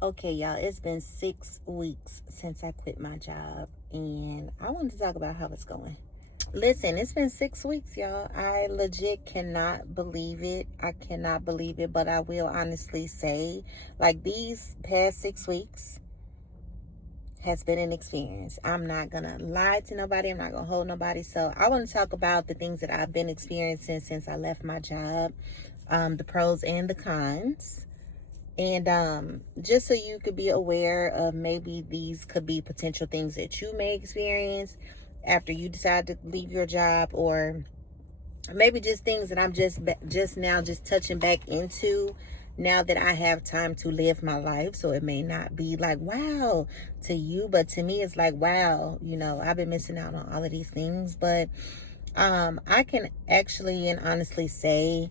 Okay, y'all, it's been 6 weeks since I quit my job, and I wanted to talk about how it's going. Listen, it's been 6 weeks, y'all. I legit cannot believe it. I cannot believe it, but I will honestly say, like, these past 6 weeks has been an experience. I'm not gonna lie to nobody, I'm not gonna hold nobody. So, I want to talk about the things that I've been experiencing since I left my job, the pros and the cons. And just so you could be aware of maybe these could be potential things that you may experience after you decide to leave your job, or maybe just things that I'm just now just touching back into now that I have time to live my life. So it may not be like wow to you, but to me it's like wow, I've been missing out on all of these things. But I can actually and honestly say,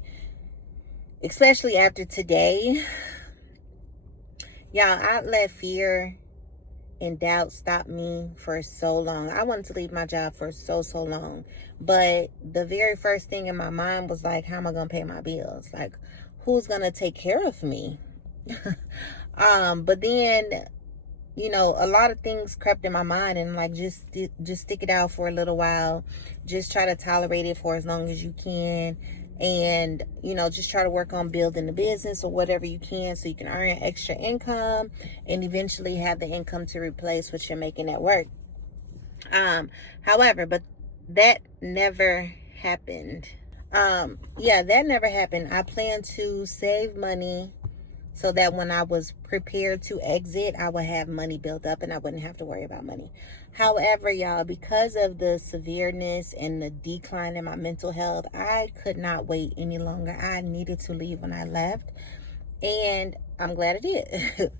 especially after today, y'all, I let fear and doubt stop me for so long. I wanted to leave my job for so long. But the very first thing in my mind was like, how am I going to pay my bills? Like, who's going to take care of me? But then, a lot of things crept in my mind, and like, just stick it out for a little while. Just try to tolerate it for as long as you can. And, just try to work on building the business or whatever you can so you can earn extra income and eventually have the income to replace what you're making at work. However, but that never happened. Yeah, that never happened. I plan to save money so that when I was prepared to exit, I would have money built up and I wouldn't have to worry about money. However, y'all, because of the severeness and the decline in my mental health, I could not wait any longer. I needed to leave when I left, and I'm glad I did.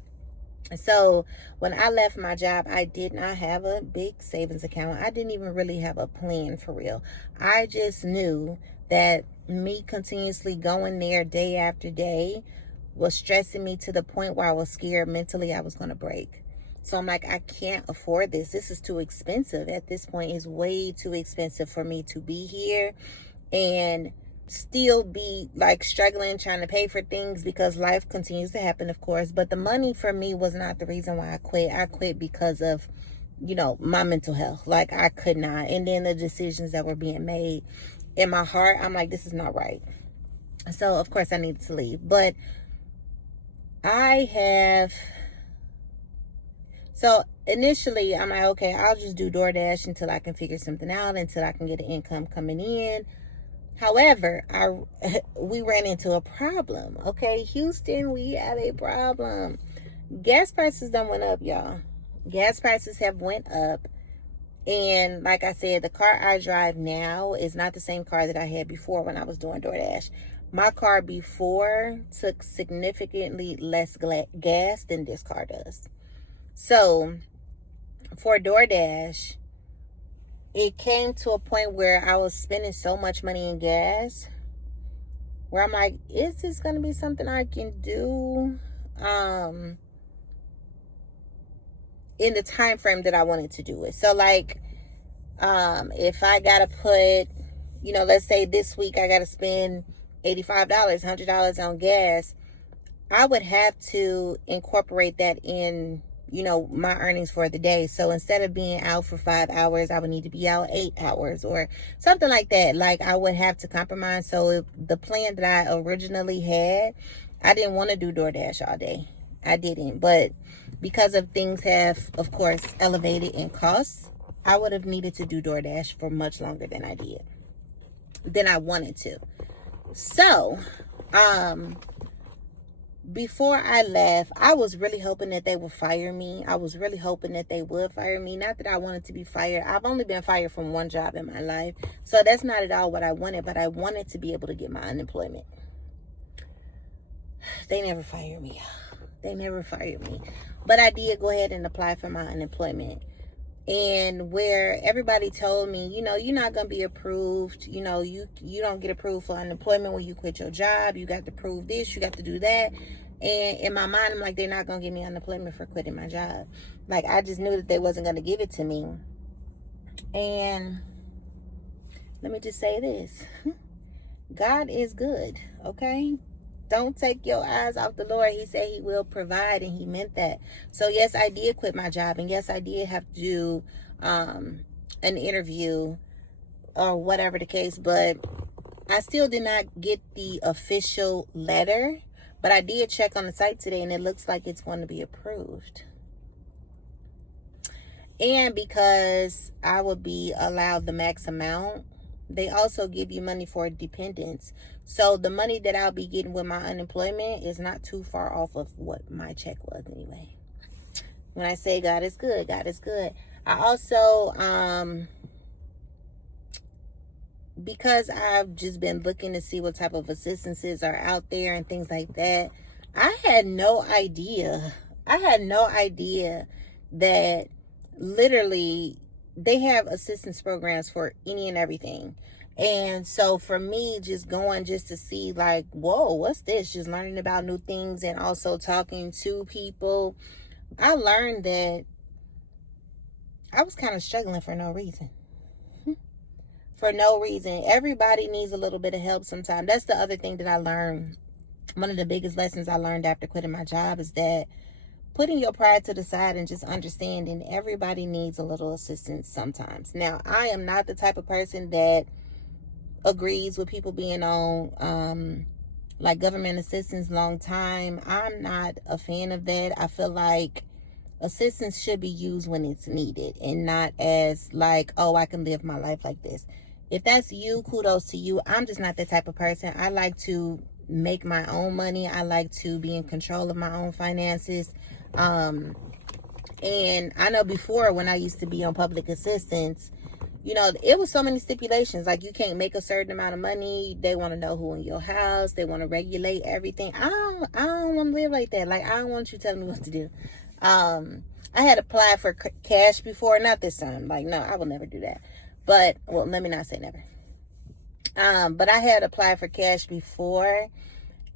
So when I left my job, I did not have a big savings account. I didn't even really have a plan for real. I just knew that me continuously going there day after day was stressing me to the point where I was scared mentally I was going to break. So I'm like, I can't afford this. This is too expensive. At this point, it's way too expensive for me to be here and still be like struggling trying to pay for things, because life continues to happen, of course. But the money for me was not the reason why I quit. I quit because of, my mental health. Like, I could not. And then the decisions that were being made in my heart, I'm like, this is not right. So, of course, I needed to leave. But I have. So initially, I'm like, okay, I'll just do DoorDash until I can figure something out, until I can get an income coming in. However, we ran into a problem. Okay, Houston, we have a problem. Gas prices done went up, y'all. Gas prices have went up. And like I said, the car I drive now is not the same car that I had before when I was doing DoorDash. My car before took significantly less gas than this car does. So for DoorDash, it came to a point where I was spending so much money in gas where I'm like, is this going to be something I can do in the time frame that I wanted to do it? So like, if I got to put, let's say this week I got to spend $85, $100 on gas, I would have to incorporate that in, my earnings for the day. So instead of being out for 5 hours, I would need to be out 8 hours or something like that. Like, I would have to compromise. So if the plan that I originally had, I didn't want to do DoorDash all day. I didn't. But because of things have, of course, elevated in costs, I would have needed to do DoorDash for much longer than I did, than I wanted to. So, before I left, I was really hoping that they would fire me. I was really hoping that they would fire me. Not that I wanted to be fired. I've only been fired from one job in my life. So that's not at all what I wanted, but I wanted to be able to get my unemployment. They never fired me. They never fired me. But I did go ahead and apply for my unemployment. And where everybody told me, you're not going to be approved. You don't get approved for unemployment when you quit your job. You got to prove this. You got to do that. And in my mind, I'm like, they're not going to give me unemployment for quitting my job. Like, I just knew that they wasn't going to give it to me. And let me just say this. God is good, okay? Don't take your eyes off the Lord. He said he will provide, and he meant that. So yes, I did quit my job, and yes, I did have to do an interview or whatever the case, but I still did not get the official letter. But I did check on the site today, and it looks like it's going to be approved. And because I would be allowed the max amount, they also give you money for dependents. So the money that I'll be getting with my unemployment is not too far off of what my check was anyway. When I say God is good, God is good. I also, because I've just been looking to see what type of assistances are out there and things like that, I had no idea that literally they have assistance programs for any and everything. And so for me, just going just to see like, whoa, what's this? Just learning about new things and also talking to people. I learned that I was kind of struggling for no reason. For no reason. Everybody needs a little bit of help sometimes. That's the other thing that I learned. One of the biggest lessons I learned after quitting my job is that putting your pride to the side and just understanding everybody needs a little assistance sometimes. Now, I am not the type of person that agrees with people being on like government assistance long time. I'm not a fan of that. I feel like assistance should be used when it's needed and not as like, oh, I can live my life like this. If that's you, kudos to you. I'm just not that type of person. I like to make my own money. I like to be in control of my own finances. And I know before when I used to be on public assistance, you know, it was so many stipulations. Like you can't make a certain amount of money. They want to know who in your house. They want to regulate everything. I don't want to live like that. Like I don't want you telling me what to do. I had applied for cash before, not this time. Like, no, I will never do that. But, well, let me not say never. But I had applied for cash before.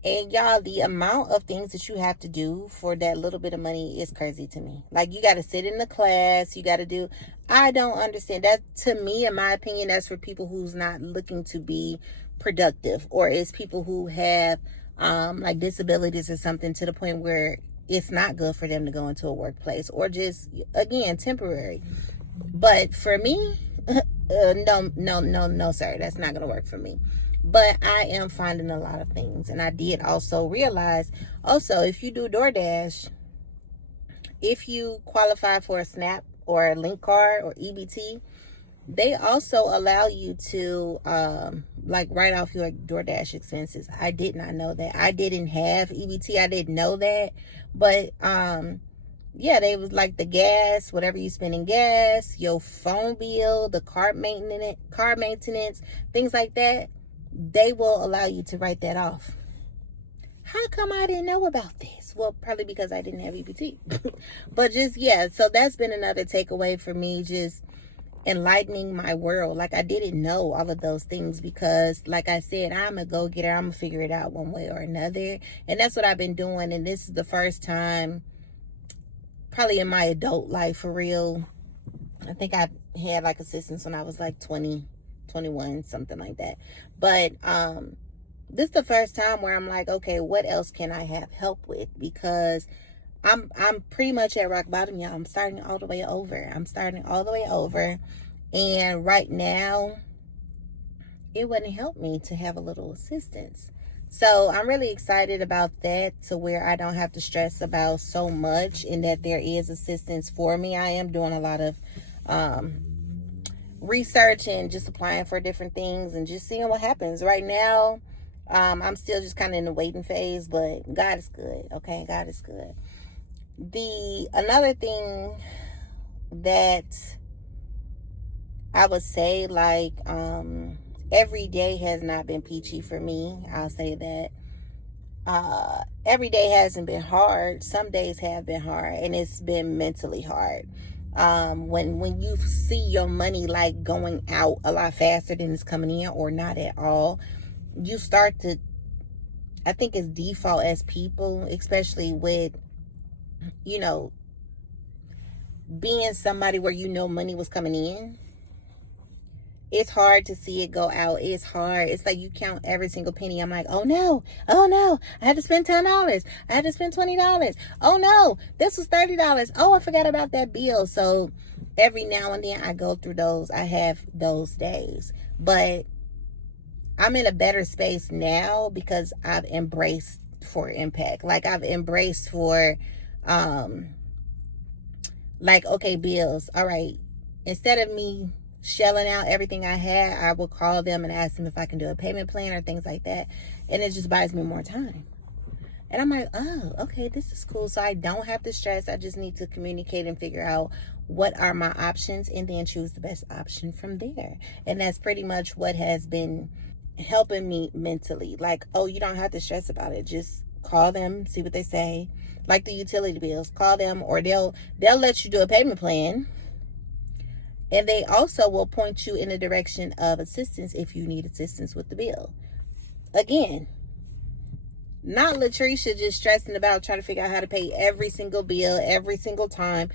And y'all, the amount of things that you have to do for that little bit of money is crazy to me. Like, you got to sit in the class. You got to do. I don't understand. That, to me, in my opinion, that's for people who's not looking to be productive. Or it's people who have, like, disabilities or something to the point where it's not good for them to go into a workplace. Or just, again, temporary. But for me, no, sir. That's not going to work for me. But I am finding a lot of things. And I did also realize, also, if you do DoorDash, if you qualify for a SNAP or a link card or EBT, they also allow you to like write off your DoorDash expenses. I did not know that. I didn't have EBT. I didn't know that. But yeah, they was like the gas, whatever you spend in gas, your phone bill, the car maintenance, things like that. They will allow you to write that off. How come I didn't know about this? Well, probably because I didn't have EBT. But just, yeah, so that's been another takeaway for me, just enlightening my world. Like, I didn't know all of those things because, like I said, I'm a go-getter. I'm going to figure it out one way or another. And that's what I've been doing. And this is the first time, probably in my adult life, for real. I think I had, like, assistance when I was, like, 20, 21, something like that. But this is the first time where I'm like, okay, what else can I have help with? Because I'm pretty much at rock bottom, y'all. I'm starting all the way over. And right now, it wouldn't help me to have a little assistance. So I'm really excited about that, to where I don't have to stress about so much, and that there is assistance for me. I am doing a lot of research and just applying for different things and just seeing what happens. Right now, I'm still just kind of in the waiting phase, but God is good. Okay, God is good. Another thing that I would say, like, every day has not been peachy for me. I'll say that. Every day hasn't been hard. Some days have been hard, and it's been mentally hard. When you see your money like going out a lot faster than it's coming in, or not at all, you start to, I think it's default as people, especially with, you know, being somebody where you know money was coming in, it's hard to see it go out. It's hard. It's like you count every single penny. I'm like, oh no, oh no, I had to spend $10. I had to spend $20. Oh no, this was $30. Oh, I forgot about that bill. So every now and then I go through those. I have those days. But I'm in a better space now because I've embraced for impact. Like I've embraced for like, okay, bills. All right. Instead of me shelling out everything I had, I will call them and ask them if I can do a payment plan or things like that. And it just buys me more time. And I'm like, oh, okay, this is cool. So I don't have to stress. I just need to communicate and figure out what are my options and then choose the best option from there. And that's pretty much what has been helping me mentally. Like, oh, you don't have to stress about it. Just call them, see what they say. Like the utility bills, call them, or they'll let you do a payment plan. And they also will point you in the direction of assistance if you need assistance with the bill. Again, not Latricia just stressing about trying to figure out how to pay every single bill every single time.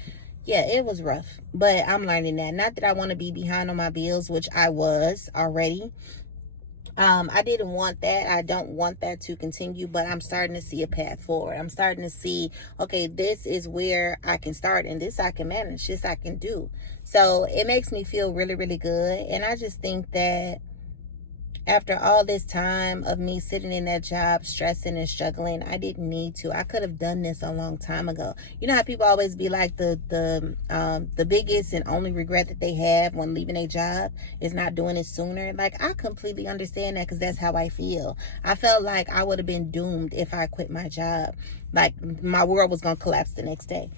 Yeah, it was rough, but I'm learning that. Not that I want to be behind on my bills, which I was already. I didn't want that. I don't want that to continue, but I'm starting to see a path forward. I'm starting to see, okay, this is where I can start and this I can manage, this I can do. So it makes me feel really, really good. And I just think that after all this time of me sitting in that job, stressing and struggling, I didn't need to. I could have done this a long time ago. You know how people always be like the biggest and only regret that they have when leaving a job is not doing it sooner. Like, I completely understand that because that's how I feel. I felt like I would have been doomed if I quit my job. Like, my world was going to collapse the next day.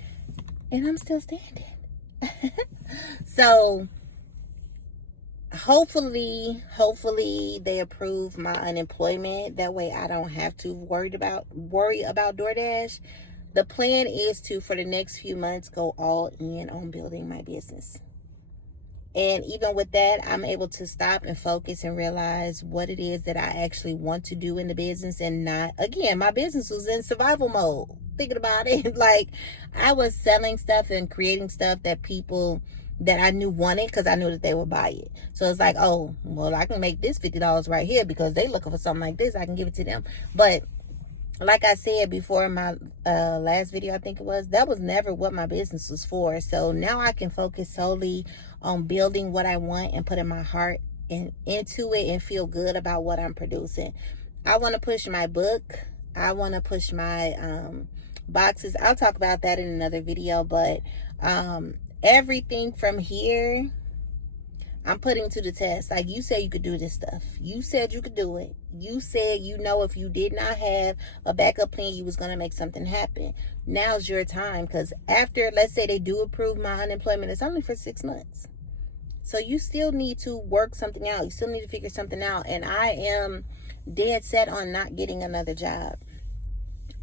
And I'm still standing. So hopefully they approve my unemployment. That way I don't have to worry about DoorDash. The plan is to, for the next few months, go all in on building my business. And even with that, I'm able to stop and focus and realize what it is that I actually want to do in the business, and not, again, my business was in survival mode. Thinking about it, like, I was selling stuff and creating stuff that people that I knew wanted because I knew that they would buy it. So it's like, oh, well, I can make this $50 right here because they looking for something like this. I can give it to them. But like I said before in my last video, I think it was, that was never what my business was for. So now I can focus solely on building what I want and putting my heart into it and feel good about what I'm producing. I want to push my book. I want to push my boxes. I'll talk about that in another video. But everything from here, I'm putting to the test. Like, you said you could do this stuff. You said you could do it. You said, you know, if you did not have a backup plan, you was going to make something happen. Now's your time. Because after, let's say they do approve my unemployment, it's only for 6 months. So you still need to work something out. You still need to figure something out. And I am dead set on not getting another job.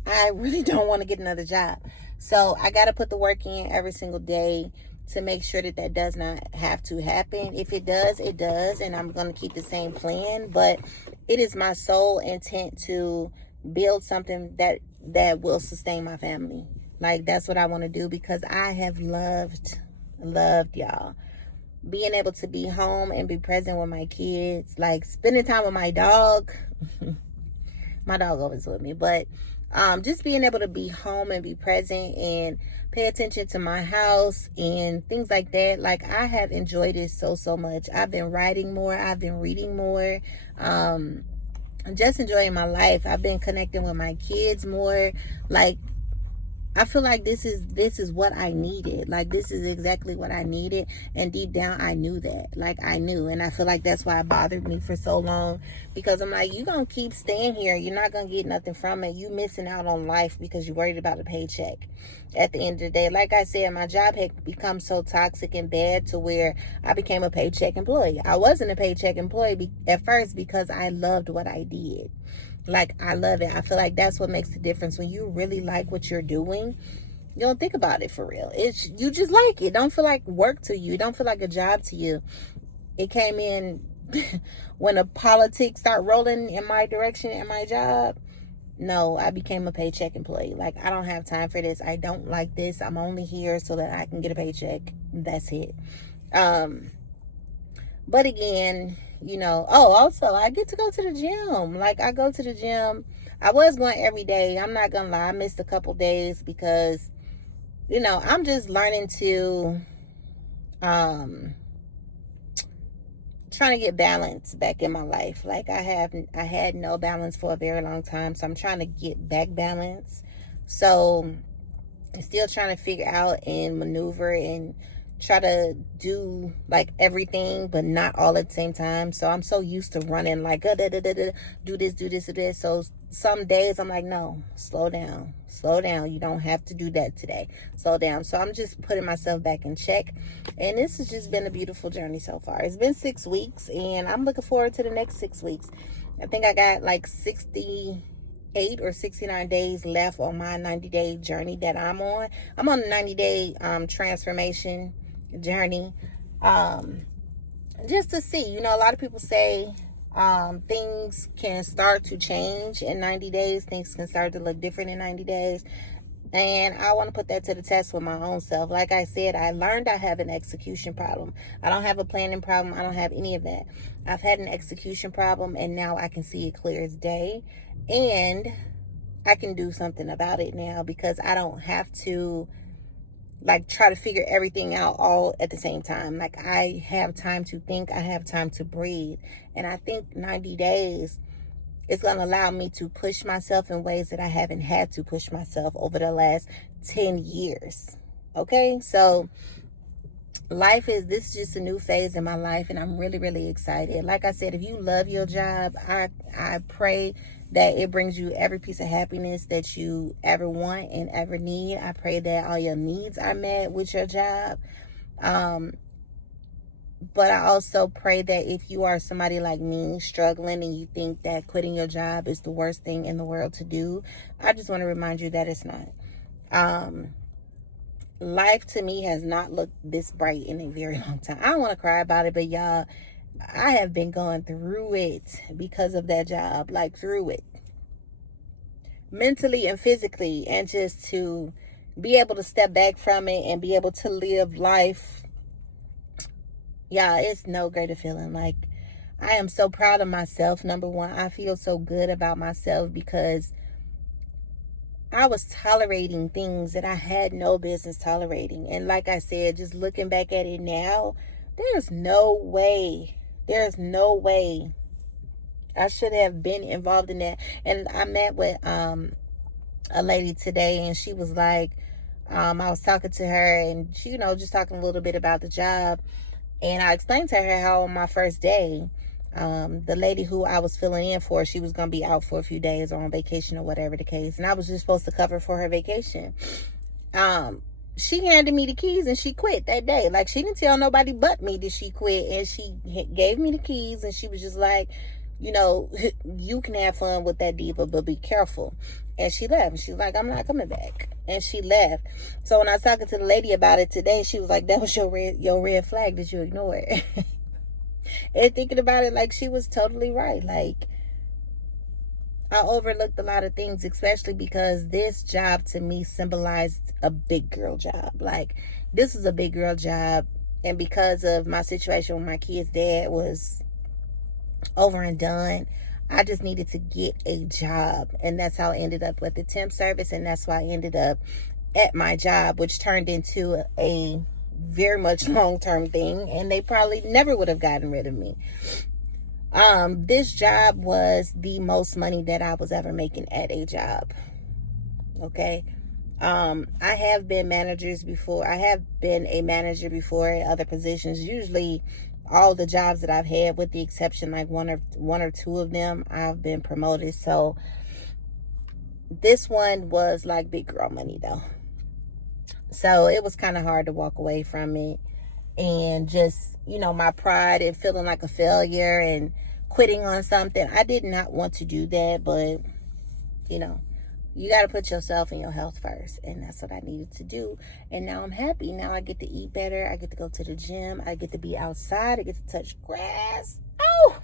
I really don't want to get another job. So I got to put the work in every single day to make sure that that does not have to happen. If it does, it does. And I'm going to keep the same plan. But it is my sole intent to build something that will sustain my family. Like, that's what I want to do, because I have loved y'all. Being able to be home and be present with my kids. Like, spending time with my dog. My dog always with me. But just being able to be home and be present and pay attention to my house and things like that. Like, I have enjoyed it so much. I've been writing more. I've been reading more. I'm just enjoying my life. I've been connecting with my kids more. Like, I feel like this is what I needed. Like, this is exactly what I needed. And deep down, I knew that. Like, I knew. And I feel like that's why it bothered me for so long. Because I'm like, you're going to keep staying here. You're not going to get nothing from it. You missing out on life because you're worried about a paycheck. At the end of the day, like I said, my job had become so toxic and bad to where I became a paycheck employee. I wasn't a paycheck employee at first because I loved what I did. Like, I love it. I feel like that's what makes the difference. When you really like what you're doing, you don't think about it for real. You just like it. Don't feel like work to you. It don't feel like a job to you. It came in when the politics start rolling in my direction in my job. No, I became a paycheck employee. Like, I don't have time for this. I don't like this. I'm only here so that I can get a paycheck. That's it. But again, oh, also I get to go to the gym. Like, I go to the gym. I was going every day. I'm not gonna lie, I missed a couple days because I'm just learning to um trying to get balance back in my life. Like, I had no balance for a very long time, so I'm trying to get back balance. So still trying to figure out and maneuver and try to do like everything, but not all at the same time. So I'm so used to running like do this, do this, do this. So some days I'm like, no, slow down, slow down. You don't have to do that today. Slow down. So I'm just putting myself back in check. And this has just been a beautiful journey so far. It's been 6 weeks, and I'm looking forward to the next 6 weeks. I think I got like 68 or 69 days left on my 90-day journey that I'm on. I'm on a 90-day transformation journey, just to see. A lot of people say things can start to change in 90 days. Things can start to look different in 90 days. And I want to put that to the test with my own self. Like I said, I learned I have an execution problem. I don't have a planning problem. I don't have any of that. I've had an execution problem, and now I can see it clear as day. And I can do something about it now, because I don't have to like try to figure everything out all at the same time. Like, I have time to think. I have time to breathe. And I think 90 days is going to allow me to push myself in ways that I haven't had to push myself over the last 10 years. Okay, so this is just a new phase in my life, and I'm really, really excited. Like I said, if you love your job, I pray that it brings you every piece of happiness that you ever want and ever need. I pray that all your needs are met with your job. But I also pray that if you are somebody like me, struggling, and you think that quitting your job is the worst thing in the world to do, I just want to remind you that it's not. Life to me has not looked this bright in a very long time. I don't want to cry about it, but y'all, I have been going through it because of that job, like through it, mentally and physically. And just to be able to step back from it and be able to live life, yeah, it's no greater feeling. Like, I am so proud of myself. Number one, I feel so good about myself because I was tolerating things that I had no business tolerating. And like I said, just looking back at it now, there's no way I should have been involved in that. And I met with a lady today, and she was like, I was talking to her, and she, just talking a little bit about the job. And I explained to her how on my first day, the lady who I was filling in for, she was going to be out for a few days or on vacation or whatever the case. And I was just supposed to cover for her vacation. She handed me the keys and she quit that day. Like, she didn't tell nobody but me that she quit. And she gave me the keys, and she was just like, you can have fun with that diva, but be careful. And she left. And she was like, I'm not coming back. And she left. So when I was talking to the lady about it today, she was like, that was your red flag that you ignored. And thinking about it, like, she was totally right. Like, I overlooked a lot of things, especially because this job to me symbolized a big girl job. Like, this is a big girl job. And because of my situation with my kid's dad was over and done, I just needed to get a job. And that's how I ended up with the temp service. And that's why I ended up at my job, which turned into a very much long-term thing. And they probably never would have gotten rid of me. This job was the most money that I was ever making at a job. Okay. I have been managers before. I have been a manager before in other positions. Usually all the jobs that I've had, with the exception like one or two of them, I've been promoted. So this one was like big girl money though. So it was kind of hard to walk away from it. And just, my pride and feeling like a failure and quitting on something. I did not want to do that, but you got to put yourself and your health first. And that's what I needed to do. And now I'm happy. Now I get to eat better. I get to go to the gym. I get to be outside. I get to touch grass. Oh,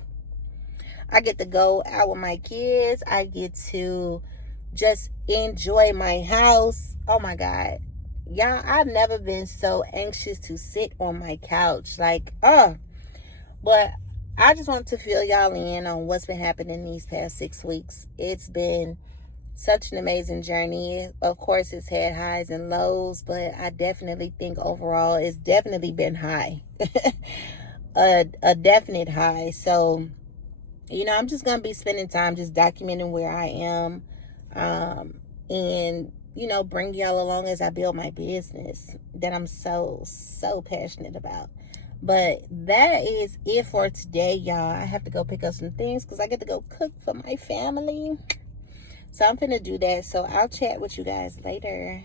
I get to go out with my kids. I get to just enjoy my house. Oh my God. Y'all, I've never been so anxious to sit on my couch. Like, But I just want to fill y'all in on what's been happening these past 6 weeks. It's been such an amazing journey. Of course, it's had highs and lows, but I definitely think overall it's definitely been high. a definite high. So, I'm just going to be spending time just documenting where I am, and, bring y'all along as I build my business that I'm so passionate about. But that is it for today, y'all. I have to go pick up some things because I get to go cook for my family. So I'm finna do that. So I'll chat with you guys later.